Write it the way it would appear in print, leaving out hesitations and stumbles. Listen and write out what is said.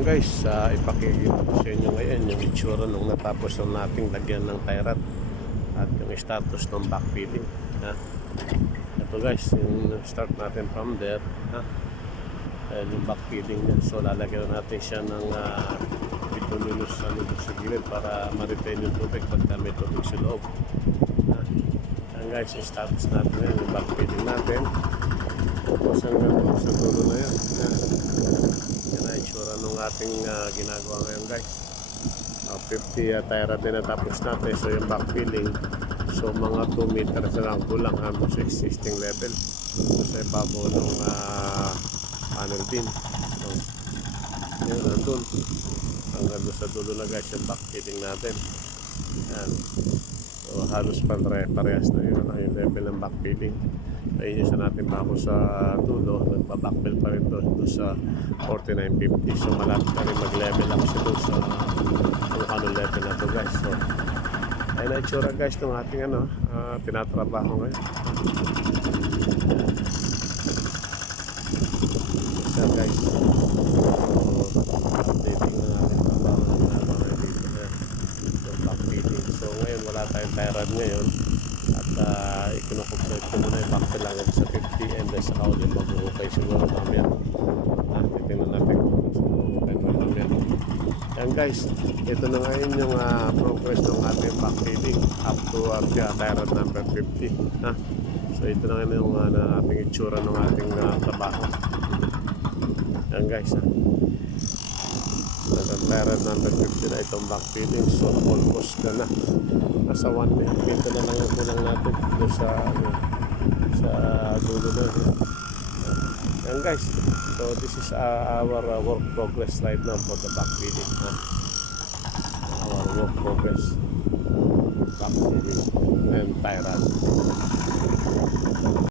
Yan guys, ipakikita ko sa inyo ngayon yung itsura nung natapos na nating lagyan ng tie rod at yung status ng backfilling. Ito guys, yung start natin from there. Ayan yung backfilling niya. So lalagyan natin siya ng bituminous sa gilid para ma-retain yung tubig pagka may tubig sa loob. Ayan guys, yung status natin ngayon, yung backfilling natin. Tapos hanggang sa dulo na yan. Yan na itsura nung ating ginagawa ngayon guys. 50 tie rod din natapos natin. So yung backfilling, so mga 2 meters na lang kulang hanggang sa existing level. So sa ibabaw ng panel beam. So yun nandun. Hanggang sa dulo na guys yung backfilling natin. Yan. So halos parehas na yun yung level ng backfilling. Ayun yung sa natin bago sa dulo, nagbabackfill pa rin doon sa 4950. So malapit na rin mag-level up siya doon sa kung ano level na to guys. So ayun na itsura guys ng ating tinatrabaho ngayon. So guys, updating na natin trabaho na ginagawa dito na yung backfilling. So ngayon wala tayong tie rod ngayon at ikinukupsate ko muna yung backfill lang sa 50 and then saka ulit mag-ukay siguro mamaya. Titingnan natin kung okay na mamaya. Yan guys, ito na ngayon yung progress ng ating backfilling up to tie rod number 50. So ito na ngayon yung ating itsura ng ating trabaho. Yan guys, tie rod number 50 na itong backfilling. So almost na nasa 1 meter na lang ang kulang natin doon sa dulo na yan guys. So this is our work progress right now for the backfilling. Our work progress backfilling and tie rod.